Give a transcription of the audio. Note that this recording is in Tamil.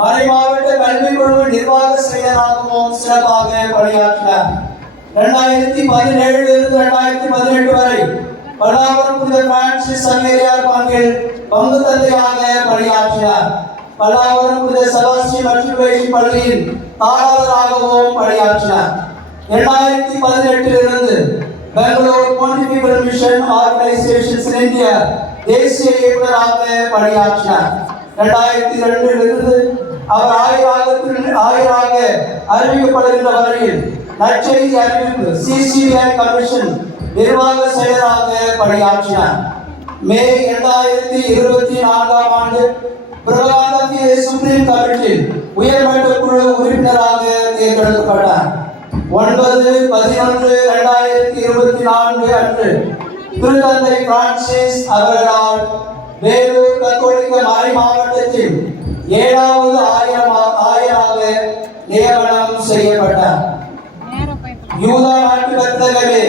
மறைமாவட்ட கல்விக்குழு நிர்வாக செயலராகவும் சிறப்பாக பணியாற்றினார். 2017 இருந்து 2018 வரை பல்லாவரம் புனித பிரான்சிஸ் சவேரியார் பங்கில் பங்கு தந்தையாக பணியாற்றினார். பல்லாவரம் புனித செபாஸ்டியன் மெட்ரிகுலேஷன் பள்ளியில் தாளாளராகவும் பணியாற்றினார். 2018 இருந்து Bangalore pontifical mission organisations in India தேசிய இயக்குநராக பணியாற்றினார். 2002 இருந்து அவர் ஆயராக அறிவிக்கப்படுகின்ற வரையில் நற்செய்தி அறிவிப்பு CCBI கமிஷன் நிர்வாக செயலராக பணியாற்றினார். மே 2024 ஆண்டு பிரகாந்திய சுப்ரீம் கமிட்டியில் உயர்மட்ட குழு உறுப்பினராக தேர்ந்தெடுக்கப்பட்டார். 9/11/2024 அன்று திருத்தந்தை பிரான்சிஸ் அவர்களால் வேலூர் கத்தோலிக்க மறை மாவட்டத்தில் 7வது ஆயராக நியமனம் செய்யப்பட்டார். யூதா நாட்டு வர்த்தகரே,